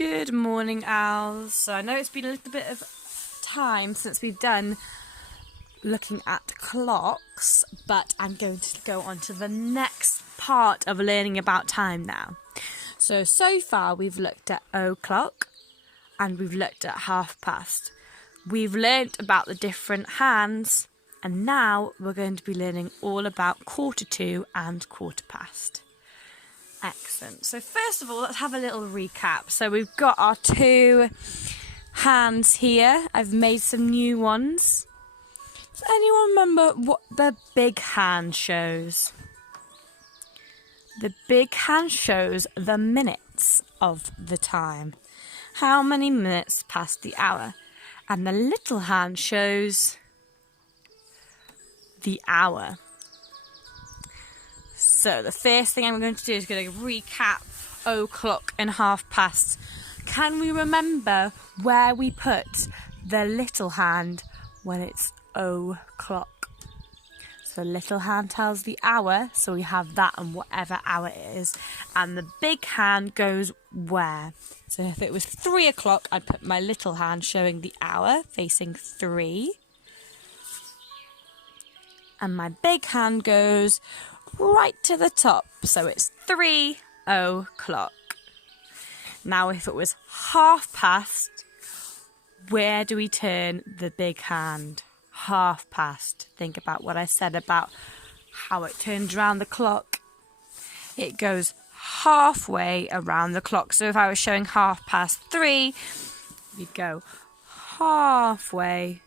Good morning, owls. So I know it's been a little bit of time since we've done looking at clocks, but I'm going to go on to the next part of learning about time now. So far we've looked at o'clock and we've looked at half past. We've learnt about the different hands, and now we're going to be learning all about quarter to and quarter past. Excellent. So first of all, let's have a little recap. So we've got our two hands here. I've made some new ones. Does anyone remember what the big hand shows? The big hand shows the minutes of the time. How many minutes past the hour? And the little hand shows the hour. So the first thing I'm going to do is going to recap o'clock and half past. Can we remember where we put the little hand when it's o'clock? So the little hand tells the hour, so we have that and whatever hour it is. And the big hand goes where? So if it was 3 o'clock, I'd put my little hand showing the hour, facing 3. And my big hand goes right to the top, so it's 3 o'clock. Now if it was half past, where do we turn the big hand? Half past. Think about what I said about how it turns around the clock. It goes halfway around the clock. So if I was showing 3:30, we'd go halfway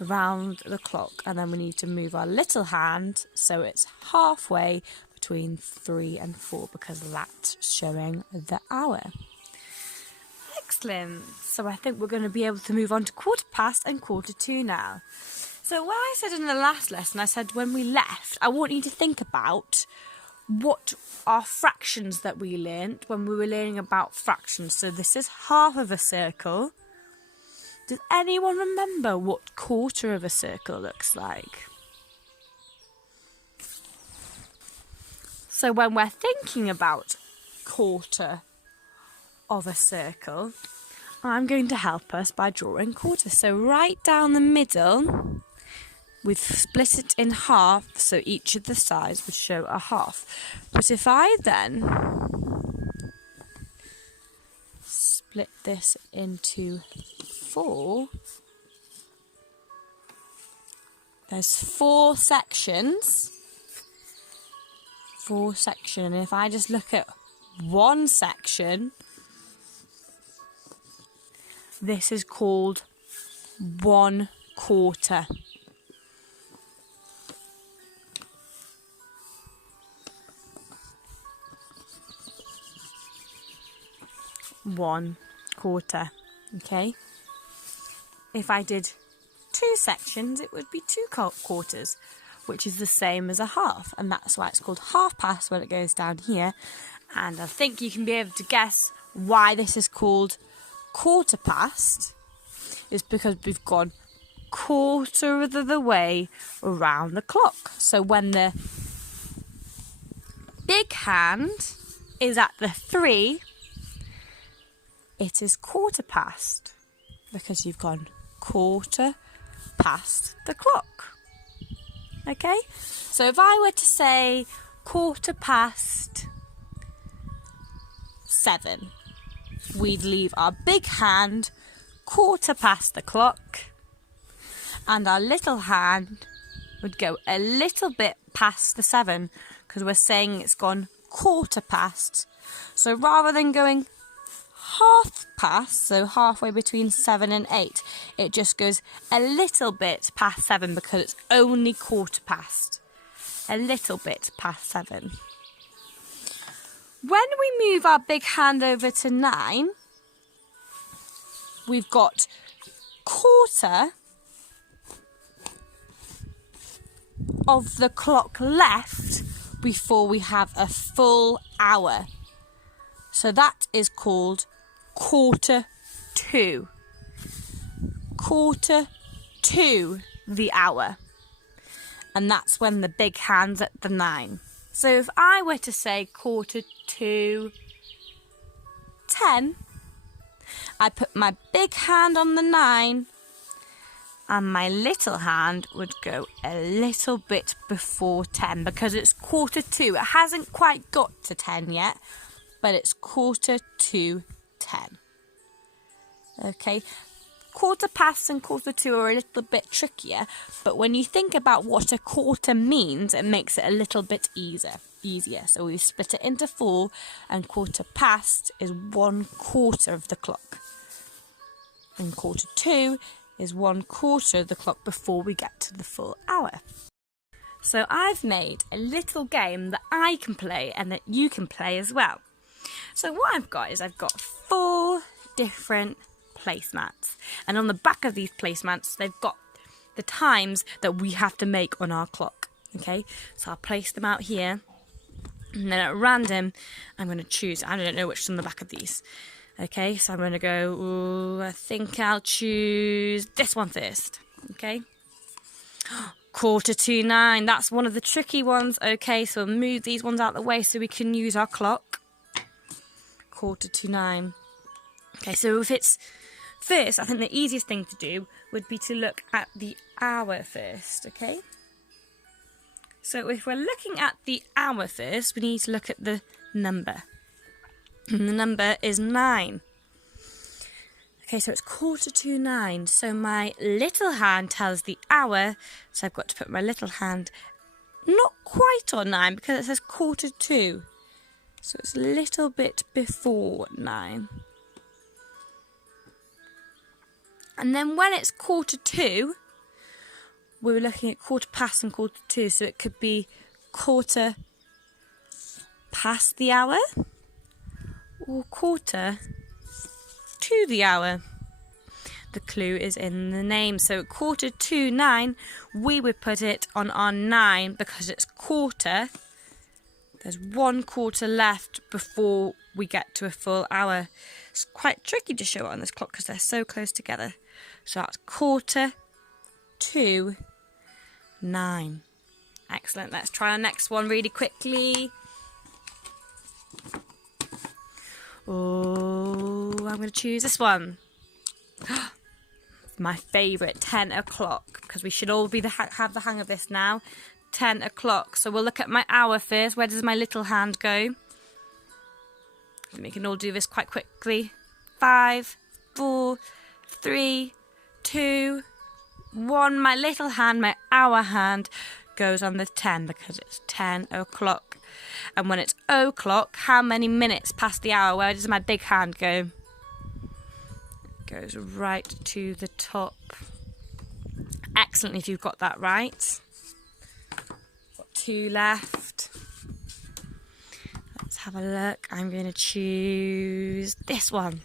around the clock, and then we need to move our little hand so it's halfway between 3 and 4 because that's showing the hour. Excellent. So I think we're going to be able to move on to quarter past and quarter to now. So what I said in the last lesson, I said when we left, I want you to think about what are fractions that we learnt when we were learning about fractions. So this is half of a circle. Does anyone remember what quarter of a circle looks like? So when we're thinking about quarter of a circle, I'm going to help us by drawing quarters. So right down the middle, we've split it in half, so each of the sides would show a half. But if I then split this into 4, there's 4 sections. 4 sections. And if I just look at one section, this is called 1/4. One quarter. Okay. If I did 2 sections, it would be 2 quarters, which is the same as a half, and that's why it's called half past when it goes down here. And I think you can be able to guess why this is called quarter past. It's because we've gone quarter of the way around the clock. So when the big hand is at the 3, it is quarter past, because you've gone quarter past the clock. Okay? So if I were to say 7:15, we'd leave our big hand quarter past the clock, and our little hand would go a little bit past the 7, because we're saying it's gone quarter past. So rather than going half past, so halfway between 7 and 8, it just goes a little bit past 7 because it's only quarter past. A little bit past 7. When we move our big hand over to 9, we've got quarter of the clock left before we have a full hour. So that is called quarter to. Quarter to the hour. And that's when the big hand's at the 9. So if I were to say 9:45, I'd put my big hand on the 9 and my little hand would go a little bit before 10 because it's 2:45. It hasn't quite got to 10 yet, but it's 2:45. Okay, 2:15 and 2:45 are a little bit trickier, but when you think about what a quarter means, it makes it a little bit easier. So we split it into 4, and 2:15 is 1/4 of the clock. And 2:45 is 1/4 of the clock before we get to the full hour. So I've made a little game that I can play and that you can play as well. So what I've got is I've got 4 different placemats, and on the back of these placemats they've got the times that we have to make on our clock. Okay, so I'll place them out here, and then at random I'm going to choose. I don't know which is on the back of these. Okay, so I'm going to go, I think I'll choose this one first. Okay, 9:15, that's one of the tricky ones. Okay, so we'll move these ones out of the way so we can use our clock. 9:15. Okay, so if it's first, I think the easiest thing to do would be to look at the hour first, okay? So if we're looking at the hour first, we need to look at the number. And the number is 9. Okay, so it's 9:15. So my little hand tells the hour, so I've got to put my little hand not quite on 9 because it says 2:45. So it's a little bit before 9. And then when it's 2:45, we were looking at 2:15 and 2:45, so it could be 1/4 past the hour or 1/4 to the hour. The clue is in the name. So 9:15, we would put it on our 9 because it's 1/4. There's 1/4 left before we get to a full hour. It's quite tricky to show it on this clock because they're so close together. So that's 9:15. Excellent. Let's try our next one really quickly. Oh, I'm going to choose this one. My favourite, 10 o'clock, because we should all be have the hang of this now. 10 o'clock. So we'll look at my hour first. Where does my little hand go? We can all do this quite quickly. 5, 4, 3, 2, 1. My little hand, my hour hand, goes on the 10 because it's 10 o'clock. And when it's o'clock, how many minutes past the hour? Where does my big hand go? It goes right to the top. Excellent if you've got that right. Got 2 left. Let's have a look. I'm going to choose this one.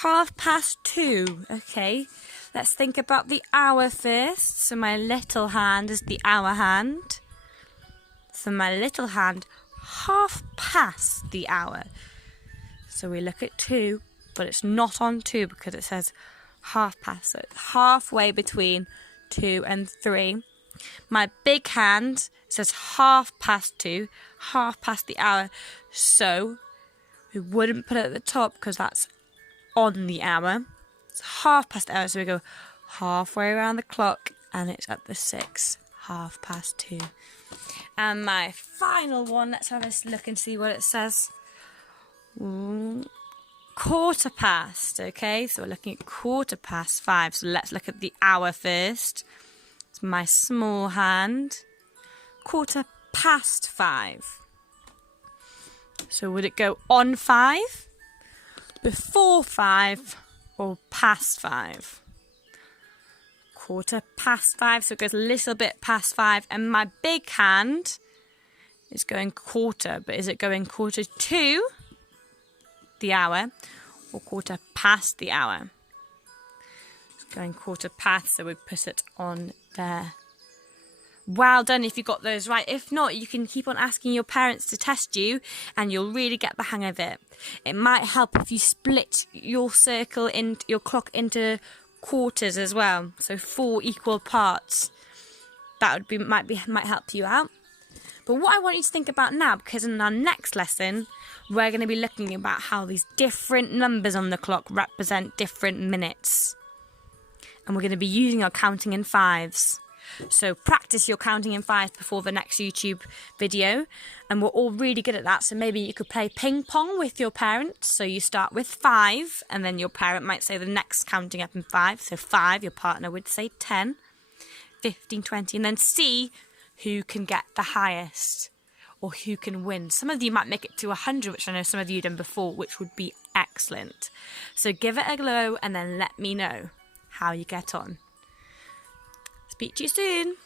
2:30. Okay, let's think about the hour first. So my little hand is the hour hand. So my little hand, 2:30 the hour. So we look at 2, but it's not on 2 because it says 2:30. So it's halfway between 2 and 3. My big hand says 2:30, 2:30 the hour. So we wouldn't put it at the top because that's on the hour. It's 2:30 the hour, so we go halfway around the clock and it's at the 6, 2:30. And my final one, let's have a look and see what it says. 2:15, okay, so we're looking at 5:15. So let's look at the hour first. It's my small hand. 5:15. So would it go on 5, before 5, or past 5? 5:15, so it goes a little bit past 5. And my big hand is going 1/4, but is it going 1/4 to the hour or 1/4 past the hour? It's going 1/4 past, so we put it on there. Well done if you got those right. If not, you can keep on asking your parents to test you and you'll really get the hang of it. It might help if you split your circle in your clock into quarters as well, so 4 equal parts. That would be might help you out. But what I want you to think about now, because in our next lesson, we're going to be looking about how these different numbers on the clock represent different minutes. And we're going to be using our counting in fives. So practice your counting in fives before the next YouTube video. And we're all really good at that. So maybe you could play ping pong with your parents. So you start with 5, and then your parent might say the next counting up in 5. So 5, your partner would say 10, 15, 20, and then see who can get the highest or who can win. Some of you might make it to 100, which I know some of you done before, which would be excellent. So give it a go and then let me know how you get on. Speak to you soon.